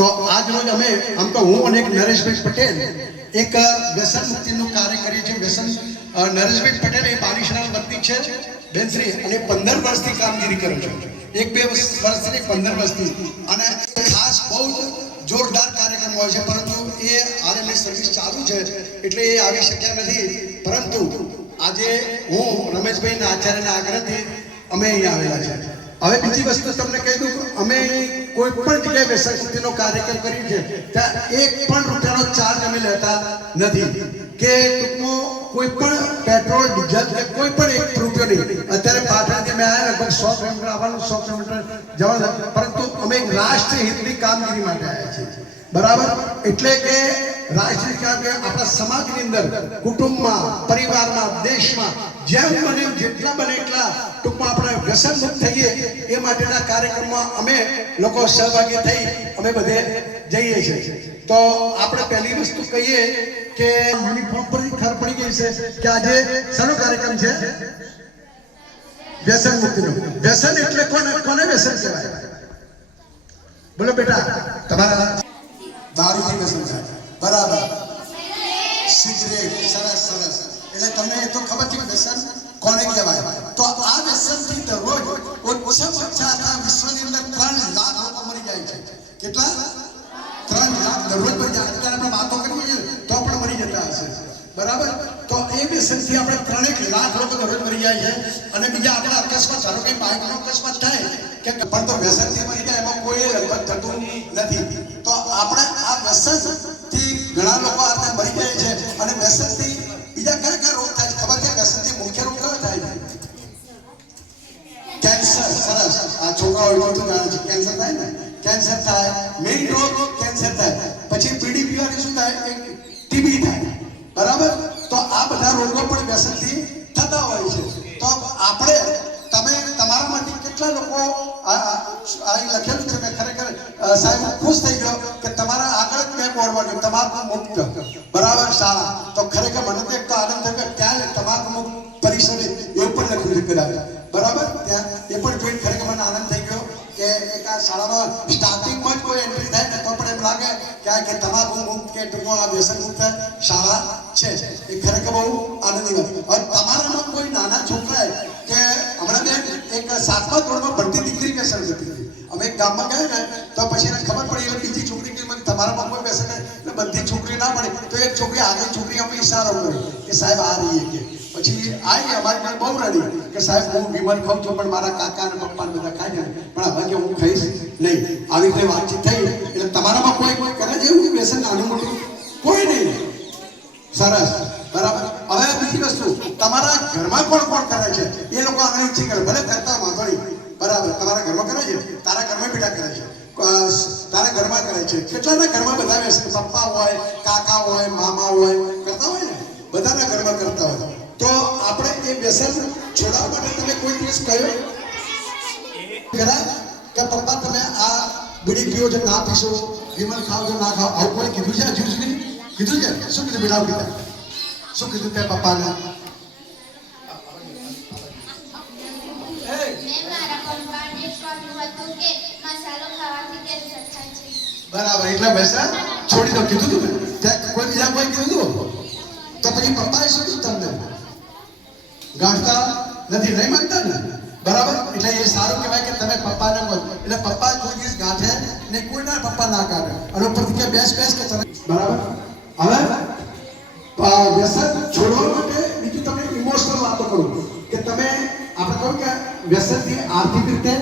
તો આજ રોજ અમે આમ તો હું અને એક નરેશભાઈ પટેલ એક વ્યસન મુક્તિનું કાર્ય કરીએ છીએ. વ્યસન નરેશભાઈ પટેલ એ બાલિશના વતની છે. બેનશ્રી અને પંદર વર્ષથી કામગીરી કરું છે. એક બે વર્ષ- વર્ષથી પંદર વર્ષથી. અને ખાસ બહુ જ જોરદાર કાર્યક્રમ હોય છે. પરંતુ એ આરએમએ સર્વિસ ચાલુ છે એટલે એ આવી શક્યા નથી. પરંતુ આજે હું રમેશભાઈના આચાર્યના આગ્રહથી અમે અહીંયા આવેલા છે હવે બીજી વસ્તુ તમને કહી દઉં, અમે કોઈ પણ જગ્યાએ વ્યસન મુક્તિનો કાર્યક્રમ કર્યું છે, ત્યાં એક પણ રૂપિયાનો ચાર્જ અમે લેતા નથી. કે ટૂંકમાં કોઈ પણ પેટ્રોલ ડીઝલ કે કોઈ પણ એક રૂપિયો નહીં. અત્યારે પાટણથી અમે આવ્યા લગભગ સો કિલોમીટર, આવવાનું સો કિલોમીટર જવાનું પરંતુ અમે એક રાષ્ટ્રીય હિતની કામગીરી માટે આવ્યા છીએ. બરાબર? એટલે કે રાષ્ટ્રીય કારણ કે આપણા સમાજની અંદર, કુટુંબમાં, પરિવારમાં, દેશમાં જેમ બને જેટલા બને એટલા ટૂંકમાં આપણે વ્યસન મુક્ત થઈએ એ માટેના કાર્યક્રમમાં અમે લોકો સહભાગી થઈ અમે બધે જઈએ છીએ. તો આપણે પહેલી વસ્તુ કહીએ કે યુનિફોર્મ પર ખબર પડી ગઈ છે કે આજે શાનો કાર્યક્રમ છે? વ્યસન મુક્તિનો વ્યસન એટલે કોને કોને વ્યસન કહેવાય? બોલો બેટા, તમારા દારૂથી વ્યસન થાય. બરાબર. સિગરેટ, સરસ સરસ. એટલે તમને તો ખબર છે વ્યસન કોને કહેવાય? તો આ વ્યસનથી દરરોજ ઓછામાં ઓછા આખા વિશ્વની અંદર ત્રણ લાખ લોકો મરી જાય છે. કેટલા? ત્રણ લાખ દરરોજ મરી જાય. અત્યારે આપણે વાતો કરીએ તો પણ મરી જતા હશે. બરાબર? તો એ વ્યસનથી આપણે ત્રણેક લાખ લોકો દરરોજ મરી જાય છે. અને બીજા આપણા અકસ્માત, ધારો કે બાઇકનો અકસ્માત થાય, કે પણ તો વ્યસનથી મરી જાય એમાં કોઈ લગભગ થતું નથી. તો આપણે આ વ્યસનથી ઘણા લોકો આ મરી જાય છે. અને વ્યસનથી બીજા કયા કયા રોગ છે કેન્સર થાય ને કેન્સર થાય મેઇન રોગ કેન્સર થાય. પછી પીડી શું થાય? ટીબી થાય. બરાબર? તો આ બધા રોગો પણ વ્યસનથી થતા હોય છે. તો આપણે, તમે તમારામાંથી કેટલા લોકો આ લખેલું છે મેં ખરેખર સાહેબ ખુશ થઈ ગયો કે તમારા આગળ જ મેં બોર્ડ વાગ્યું તમાકુ મુક્ત. બરાબર? શાળા. તો ખરેખર મને તો એક તો આનંદ થયો કે ત્યાં તમાકુ મુક્ત પરિસરે એવું પણ લખ્યું છે કદાચ બરાબર? ત્યાં એ પણ જોઈ ખરેખર મને આનંદ થઈ ગયો કે એક આ શાળામાં સ્ટાર્ટિંગમાં જ કોઈ એન્ટ્રી થાય ને તો પણ એમ લાગે કે આ કે તમાકુ મુક્ત કે ટૂંકો આ વ્યસન શાળા છે. એ ખરેખર બહુ આનંદની વાત. હવે તમારામાં કોઈ નાના છોકરાએ કે હમણાં બેન એક સાતમા ધોરણમાં ભણતી દીકરી વ્યસન હતી અમે ગામમાં ગયા ને તો પછી એને ખબર પડી એટલે બીજી છોકરી તમારામાં કોઈ બેસે એટલે બધી છોકરી ના મળે. તો એક છોકરી આગળ છોકરી અમે ઈશારો કર્યો કે સાહેબ આ રહીએ કે. પછી આવી અમારી મને બહુ રડી કે સાહેબ હું વિમલ ખાઉં છું, પણ મારા કાકા અને પપ્પા બધા ખાઈ જાય. પણ હવે કે હું ખાઈશ નહીં. આવી રીતે વાતચીત થઈ. એટલે તમારામાં કોઈ કોઈ કરે છે એવું બેસે નાનું મોટું? કોઈ નહીં. સરસ. બરાબર. હવે બીજી વસ્તુ. તમારા ઘરમાં કોણ કોણ કરે છે? એ લોકો આગળ ઈચ્છી કરે ભલે કરતા વાંધો નહીં. બરાબર. તમારા ઘરમાં કરે છે? તારા ઘરમાં બેટા કરે છે? તારા ઘરમાં કરે છે કેટલાના ઘરમાં બધા બેસે પપ્પા હોય કાકા હોય મામા હોય કરતા હોય ને બધાના ઘરમાં કરતા હોય તો આપણે એ વ્યસન છોડાવવા માટે તમે કોઈ દિવસ કહ્યું ખરા કે પપ્પા તમે આ બીડી પીઓ છો ના પીશો વિમલ ખાઓ છો ના ખાઓ આવું કોઈ કીધું છે હજુ સુધી કીધું છે શું કીધું બેટા કીધા શું કીધું તે પપ્પાને મેં મારા પપ્પાને કહ્યું હતું કે મસાલો ખાવાથી કેન્સર થાય છે બરાબર, એટલે વ્યસન છોડી દો કીધું તું ને. ત્યાં કોઈ બીજા કોઈ કીધું તું? પછી પપ્પાએ શું કીધું તમને? ગાંઠતા નથી, નહીં માનતા ને? બરાબર? એટલે એ સારું કહેવાય કે તમે પપ્પા ના કહો એટલે પપ્પા કોઈ દિવસ ગાંઠે ને કોઈના પપ્પા ના કાઢે અને ઉપરથી કે બેસ બેસ કે તમે. બરાબર? હવે વ્યસન છોડવા માટે બીજું તમે ઇમોશનલ વાતો કરું. કે તમે, આપણે કહો કે વ્યસનથી આર્થિક રીતે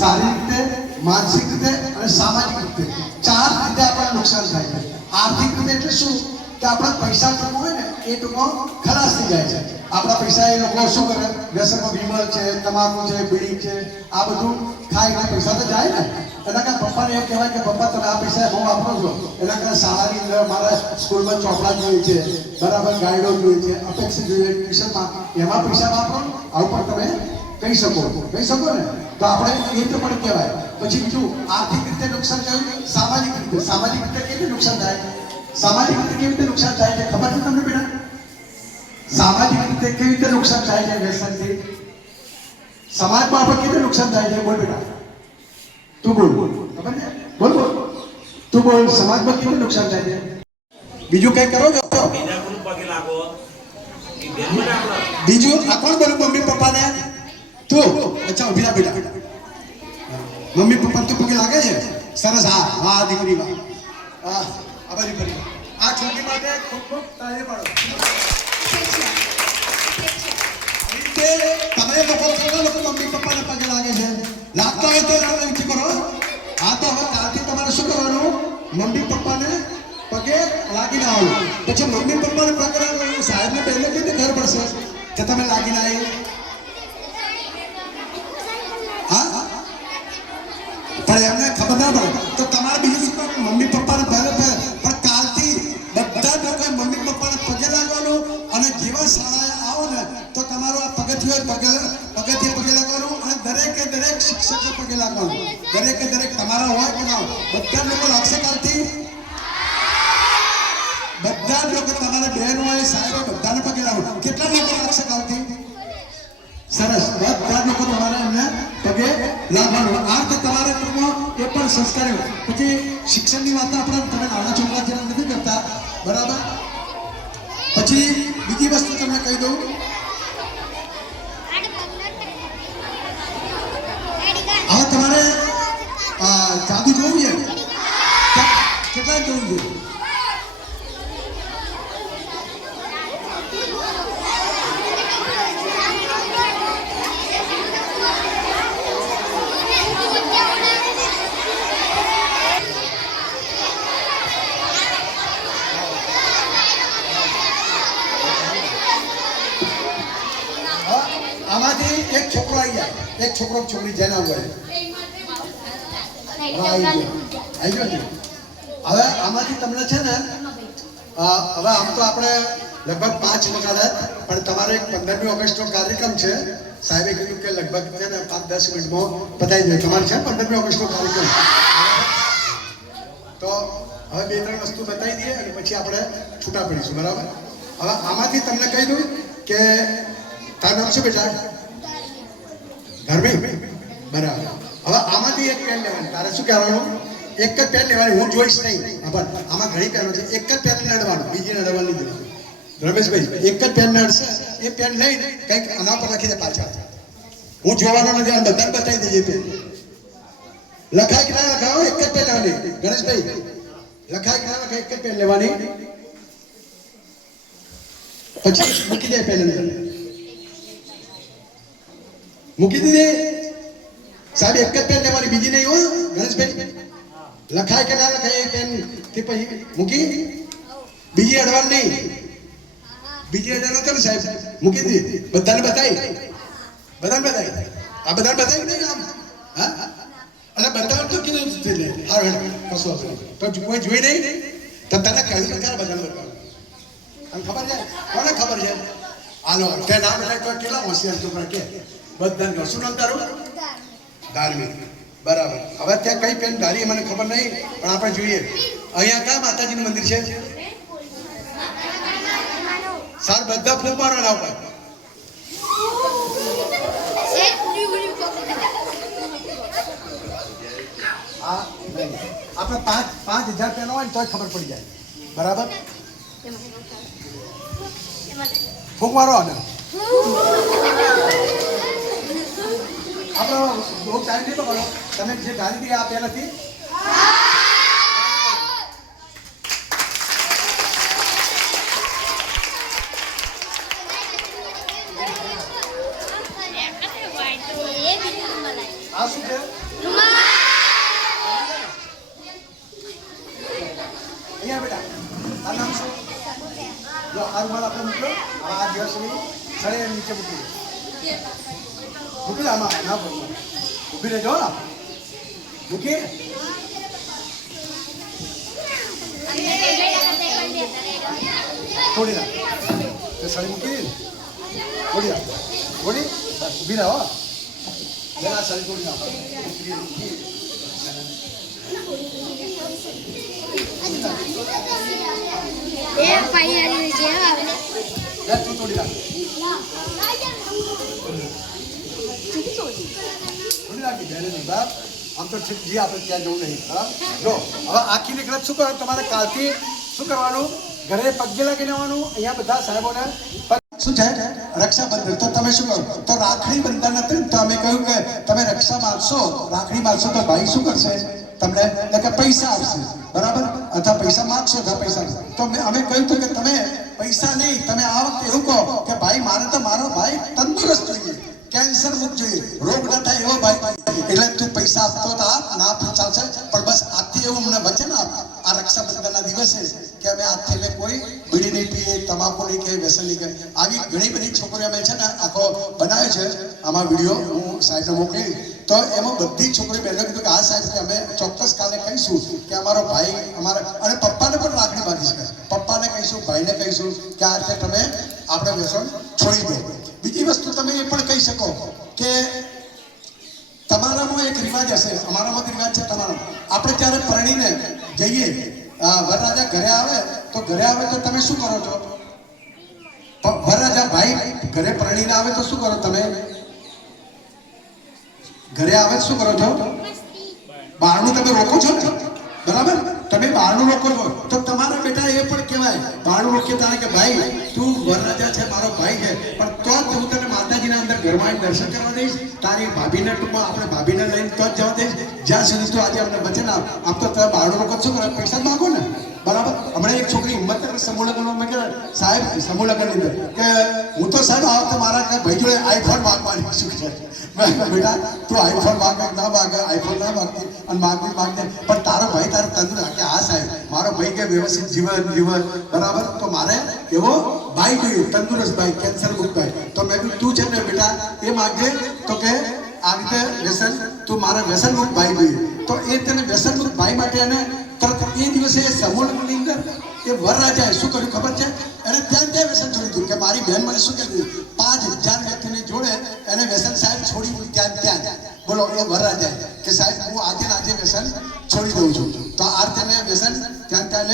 સારી રીતે માનસિક રીતે અને સામાજિક રીતે. ચાર રીતે આપણને નુકસાન થાય છે. આર્થિક રીતે એટલે શું? કે આપણા પૈસા ટૂંકો હોય ને, એ ટૂંકો ખલાસ થઈ જાય છે. આપણા પૈસા એ લોકો શું કરે? વ્યસનમાં વિમલ છે, તમાકુ છે, બીડી છે, આ બધું ખાય એટલે પૈસા તો જાય ને. એના કારણે પપ્પાને એમ કહેવાય કે, પપ્પા, તમે આ પૈસા બહુ વાપરો છો. એના કારણે શાળાની અંદર મારા સ્કૂલમાં ચોપડા જોઈએ છે, બરાબર ગાઈડો જોઈએ છે અપેક્ષિત જોઈએ ટ્યુશનમાં. એમાં પૈસા વાપરો આવું પણ તમે કહી શકો કહી શકો ને? તો આપણે એ તો પણ કહેવાય. પછી બીજું આર્થિક રીતે નુકસાન થયું સામાજિક રીતે. સામાજિક રીતે કેવી રીતે નુકસાન થાય? સામાજિક રીતે કેવી રીતે નુકસાન થાય છે? ખબર છે તમને બેટા? સામાજિક રીતે કેવી રીતે નુકસાન થાય છે? વ્યસનથી. સમાજમાં આપણે કેવી રીતે નુકસાન થાય છે? બોલ બેટા. તું બોલ. ખબર છે? બોલ બોલ. તું બોલ સમાજમાં કેટલું નુકસાન થાય છે? બીજું કઈ કરો છો? બીજા કોનું પગે લાગો. એ બેનમાં રાખો. બીજું આ કોણ બોલું મમ્મી પપ્પાને. તું અચ્છા ઊભી રાખ બેટા મમ્મી પપ્પા તો પગે લાગે છે. સરસ, હા હા, દીકરી, વાહ. હા આ બાજુ કરી આ છોકરી માટે ખૂબ ખૂબ તાળી પાડો. તમે લોકો કેટલા લોકો મમ્મી પપ્પાને પગે લાગે છે. લાગતા હોય તો વિનંતી કરો. હા, તો હવે કાલથી તમારે શું કરવાનું? મમ્મી પપ્પાને પગે લાગીને આવું. પછી મમ્મી પપ્પાને પગે લાગે સાહેબને પહેલે કઈ ખબર પડશે કે તમે લાગીને આવી હા પણ એમને ખબર ના પડે. તો તમારે બીજું શું મમ્મી પપ્પાને પહેલે પણ કાલથી બધા લોકોએ મમ્મી પપ્પાને પગે લાગવાનું અને જેવા શાળાએ આવો ને, તો તમારું આ પગથિયું પગે, પગથિયે પગે લાગવાનું અને દરેકે દરેક શિક્ષકે પગે લાગવાનું. દરેકે દરેક તમારા હોય કે ના બધા લોકો લાગશે કાલથી? બધા લોકો તમારા બહેન હોય, સાહેબ બધાને પગે લાગવાનું. કેટલા લોકો લાગશે કાલથી? સરસ. બધા લોકો તમારે એમને પગે લાગવાનું આ તો તમારે ટૂંકમાં એ પણ સંસ્કારી એવો. પછી શિક્ષણની વાત આપણે તમે નાના છોકરા જેવા નથી કરતા. બરાબર પછી બીજી વસ્તુ તમને કહી દઉં હવે તમારે અ, જાદુ જોવું છે કે- કેટલા જોવું છે હવે આમાંથી એક છોકરો આવી જાય એક છોકરો છોકરી જેના હોય. હવે આમાંથી તમને છે ને હવે આમ તો આપણે લગભગ પાંચ વગાડ્યા પણ તમારે એક પંદરમી ઓગસ્ટનો કાર્યક્રમ છે. સાહેબે કીધું કે લગભગ છે ને પાંચ દસ મિનિટમાં પતાવી દે તમારે છે પંદરમી ઓગસ્ટનો કાર્યક્રમ? તો હવે બે ત્રણ વસ્તુ બતાવી દઈએ અને પછી આપણે છૂટા પડીશું બરાબર? હવે આમાંથી તમને કહી દઉં કે તારું નામ શું બેટા? ધર્મી. બરાબર. હવે આમાંથી એક પેન લેવાની. તારે શું કહેવાનું? એક જ પેન લેવાની. હું જોઈશ નહીં. પણ આમાં ઘણી પેનો છે. એક જ પેન નડવાનું. બીજી નડવાની નહીં. રમેશભાઈ, એક જ પેન નડશે. એ પેન લઈને કંઈક આના પર લખી દે પાછા. હું જોવાનો નથી. આ બધાને બતાવી દેજે પેન. લખાય કે ના લખાય? એક જ પેન લેવાની. ગણેશભાઈ, લખાય કે ના લખાય? એક જ પેન લેવાની. પછી મૂકી દે પેન અંદર. મૂકી દીધી. સાહેબ એક જ પેન લેવાની બીજી નહીં હો ગણેશભાઈ. લખાય કે ના લખાય એ પેનથી પછી મૂકી. બીજી અડવાન નહીં. બીજી અડવાન ને સાહેબ. મૂકી દીધી. બધાને બતાવી. બધાને બતાવી. આ બધાને બતાવી નહીં આમ? હા? અને બતાવ તો કીધું થઈ લે હારું હેડ કશો તો કોઈ જોઈ નહીં, તો તને કહ્યું તો ખરા બધાને બતાવ ખબર છે? કોને ખબર છે? હાલો તે નામ એટલે તો કેટલા હોશિયાર છોકરા કે? બધાને. શું નામ તારું? ધાર્મિક. બરાબર. હવે ત્યાં કઈ પેન ધારી મને ખબર નહીં, પણ આપણે જોઈએ. અહીંયા કયા માતાજીનું મંદિર છે? સાર બધા ફૂંક મારો ના ઉપર આપણે પાંચ પાંચ હજાર પેન હોય ને તોય ખબર પડી જાય. બરાબર? ફૂંક મારો આપણો બહુ ટાઈમ નહીં કરો તમે જે ગાડી આપ્યા પેન હતી આ શું છે અહીંયા બેટા આ નામ શું જો આ રૂમાલ આપણે મૂક્યો હવે આ દિવસની સળે નીચે મૂકી દો. મૂકી દે આમાં ના બોલો ઊભી રહેજો હો. મૂકી છોડી નાખ સળી મૂકી દે છોડી નાખ છોડી ઊભી રહો જરા સળી છોડી નાખો. તું તોડી નાખ બાપ આમ તો ઠીક, જી આપણે ત્યાં જવું નહીં જો, હવે આખી નીકળત શું કરવાનું તમારે કાલથી શું કરવાનું? ઘરે પગે લાગીને આવવાનું? અહીંયા બધા સાહેબોને શું છે? રક્ષાબંધન તો તમે શું કરો? તો રાખડી બંધન નથી તો અમે કહ્યું કે તમે રક્ષા માગશો, રાખડી મારશો તો ભાઈ શું કરશે? તમને કે પૈસા આપશે. બરાબર? અથવા પૈસા માગશો અથવા પૈસા. તો અમે કહ્યું હતું કે તમે પૈસા નહીં. તમે આ વખતે એવું કહો કે ભાઈ, મારે તો મારો ભાઈ તંદુરસ્ત જોઈએ. કેન્સર મુક્ત જોઈએ. રોગ ન થાય એવો ભાઈ પૈસા આપતો તો ના ચાલશે. પણ બસ આજથી એવું અમને વચન આપ. આ રક્ષાબંધનના દિવસે કે અમે આજથી એટલે કોઈ બીડી નહીં પીએ, તમાકુ નહીં કે વ્યસન નહીં કે આવી ઘણી બધી છોકરીઓ અમે છે ને આખો બનાવે છે. આમાં વીડિયો હું સાહેબને મોકલી તો એમાં બધી છોકરીઓ બહેનો કીધું કે આ સાહેબ અમે ચોક્કસ કાલે કહીશું કે અમારો ભાઈ અમારા અને પપ્પાને પણ રાખડી બાંધી શકે પપ્પાને કહીશું, ભાઈને કહીશું કે આ રીતે તમે આપણે વ્યસન છોડી દો. બીજી વસ્તુ તમે એ પણ કહી શકો કે તમારામાં એક રિવાજ હશે અમારામાં રિવાજ છે તમારો આપણે ત્યારે પરણીને જઈએ. વરરાજા ઘરે આવે, તો ઘરે આવે તો તમે શું કરો છો? વરરાજા ભાઈ ઘરે પરણીને આવે તો શું કરો તમે? ઘરે આવે શું કરો છો? બહારનું તમે રોકો છો બરાબર? તમે બહારનું રોકો છો. તો તમારા બેટા એ પણ કહેવાય, બહારનું રોકે તારે કે, ભાઈ, તું વરરાજા છે, મારો ભાઈ છે. પણ તો અંદર દર્શન કરવા દઈશ તારી ભાભીને ટૂંકમાં આપણે ભાભીને લઈને તો જવા દઈશ જ્યાં સુધી તું આજે અમને વચન આપ આમ તો તારા બહારનું વખત શું કરે પૈસા માગો ને. બરાબર? હમણાં એક છોકરી હિંમતનગર સમૂહ લગ્નમાં સાહેબ, સમૂહ લગ્નની અંદર. કે હું તો, સાહેબ, આ વખતે મારા ભાઈ જોડે આઈફોન માગવાની શું છે બેટા, તું આઈફોન માગ, ના માગે આઈફોન ના માગતી, અને માગવી માગતે. પણ તારો ભાઈ તારો તંદુર કે આ સાહેબ, મારો ભાઈ કે વ્યવસ્થિત જીવન જીવન. બરાબર? તો મારે એવો ભાઈ જોયું તંદુરસ્ત ભાઈ કેન્સર મુક્ત ને એ તો કે આ રીતે વ્યસન તું મારા વ્યસનમુખ ભાઈ જોઈએ તો એ તેને વ્યસનમુખ ભાઈ માટે એને તરત એ દિવસે એ સમૂહની અંદર એ વરરાજાએ શું કર્યું ખબર છે? એને ત્યાં ત્યાં વ્યસન છોડી દીધું કે મારી બહેન મને શું કીધું પાંચ હજાર વ્યક્તિની જોડે એને વ્યસન સાહેબ છોડી દીધું ત્યાં ત્યાં. બોલો, એ વરરાજાએ કે સાહેબ, હું આજે આજે વ્યસન છોડી દઉં છું. તો આ રીતે મેં વ્યસન ત્યાં ત્યાં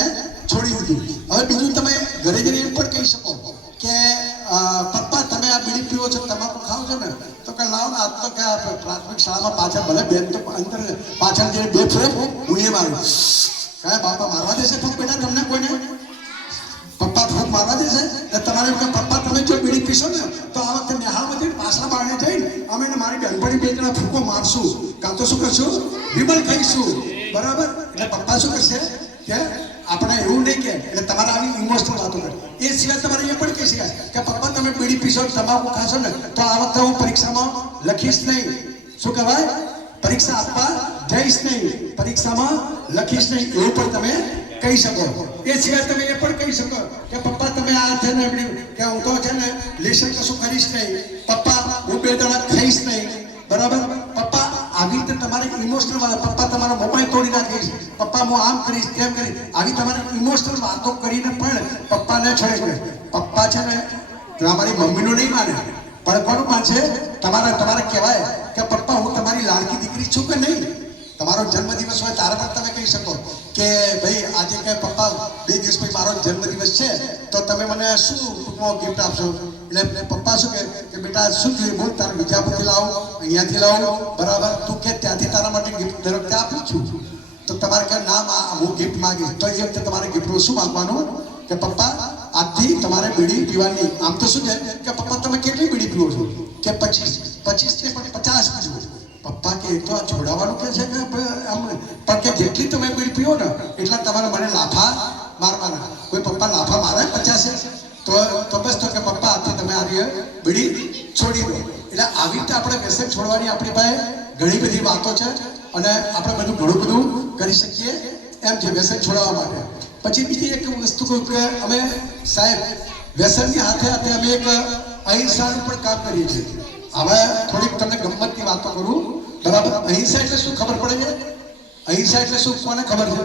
છોડી દીધું. હવે બીજું તમે શાળામાં પાછળ ભલે બેન તો અંદર પાછળ જે બે ફ્રેમ હું એ મારું કયા બાપા મારવા દેશે ફૂંક બેટા તમને કોઈને? પપ્પા ફૂક મારવા દેશે? એટલે તમારે એમને પપ્પા, તમે જો બીડી પીશો ને, તો આ વખતે નિહાળમાંથી પાછલા બારણે જઈને અમે એને મારી ગણપણી બે જણા ફૂકો મારશું. કાં તો શું કરશું? વિમલ ખાઈશું. બરાબર? એટલે પપ્પા શું કરશે? કે, આપણે એવું નહીં કે, એટલે તમારે આવી ઇમોશનલ વાતો કરે એ સિવાય તમારે એ પણ કહી શકાય કે, પપ્પા, તમે બીડી પીશો તમાકુ ખાશો ને, તો આ વખતે હું પરીક્ષામાં લખીશ નહીં. શું કહેવાય? પરીક્ષા આપવા જઈશ નહીં. પરીક્ષામાં લખીશ નહીં. એવું પણ તમે કહી શકો. એ સિવાય તમે એ પણ કહી શકો કે પપ્પા, તમે આ છે ને એમની કે હું તો છે ને લેશન કશું કરીશ નહીં. પપ્પા, હું બે દાડા ખાઈશ નહીં. બરાબર? પપ્પા, આવી રીતે તમારે ઇમોશનલ પપ્પા તમારો મોબાઈલ તોડી નાખીશ. પપ્પા, હું આમ કરીશ, તેમ કરીશ. આવી તમારે ઇમોશનલ વાતો કરીને પણ પપ્પાને છોડે છે પપ્પા છે ને, તમારી મમ્મીનું નહીં માને. પણ માનશે તમારા તમારે કહેવાય કે પપ્પા, હું તમારી લાડકી દીકરી છું કે નહીં? તમારો જન્મદિવસ હોય ત્યારે પણ તમે કહી શકો કે, ભાઈ, આજે કે પપ્પા, બે દિવસ પછી મારો જન્મદિવસ છે, તો તમે મને શું ટૂંકમાં ગિફ્ટ આપશો? એટલે પપ્પા શું કે, બેટા, શું જોઈએ બોલ, તારે બીજાપુરથી લાવો, અહીંયાથી લાવો, બરાબર? તું કે ત્યાંથી તારા માટે ગિફ્ટ દર વખતે આપું છું. તો તમારે કે, ના હું ગિફ્ટ માંગીશ. તો એ વખતે તમારે ગિફ્ટનું શું માંગવાનું? કે, પપ્પા આજથી તમારે બીડી પીવાની. આમ તો શું છે કે પપ્પા, તમે કેટલી બીડી પીવો છો? કે પચીસ? પચીસ કે પણ પચાસ પીવો. પપ્પા કે તો આ છોડાવવાનું કે છે કે આમ, પણ કે જેટલી તમે બીડી પીવો ને, એટલા તમારે મને લાફા મારવાના. કોઈ પપ્પા લાફા મારે પચાસ? તો તો બસ તો કે પપ્પા, આજથી તમે આવી બીડી છોડી દો. એટલે આવી રીતે આપણે વ્યસન છોડવાની આપણી પાસે ઘણી બધી વાતો છે અને આપણે બધું ઘણું બધું કરી શકીએ એમ છે વ્યસન છોડાવવા માટે. પછી બીજી એક વસ્તુ કહું કે અમે સાહેબ, વ્યસનની હાથે હાથે અમે એક અહિંસાનું પણ કામ કરીએ છીએ. હવે થોડીક તમને ગમતની વાતો કરું. બરાબર? અહિંસા એટલે શું ખબર પડે છે? અહિંસા એટલે શું? કોને ખબર છે?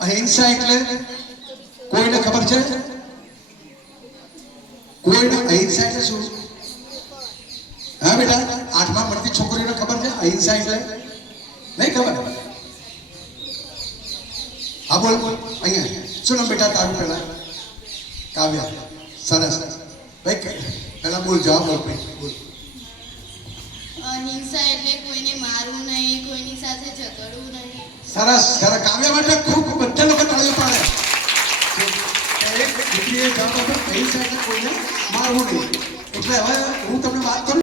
અહિંસા એટલે કોઈને ખબર છે? કોઈને? અહિંસા એટલે શું? હા બેટા, આઠમા મળતી છોકરીઓને ખબર છે? અહિંસા એટલે નહીં ખબર? હા બોલ. અહીંયા. શું બેટા? તારું પહેલા કાવ્યા. સરસ. ભાઈ પહેલા બોલ જવાબ બોલ બોલ. અહિંસા એટલે કોઈને મારવું નહીં કોઈની સાથે ઝઘડવું નહીં. સરસ. સરસ કાવ્ય માટે ખૂબ ખૂબ બધા લોકો તાળીઓ પાડે દીકરીએ જવાબ આપ્યો અહિંસા એટલે કોઈને મારવું નહીં. એટલે હવે હું તમને વાત કરું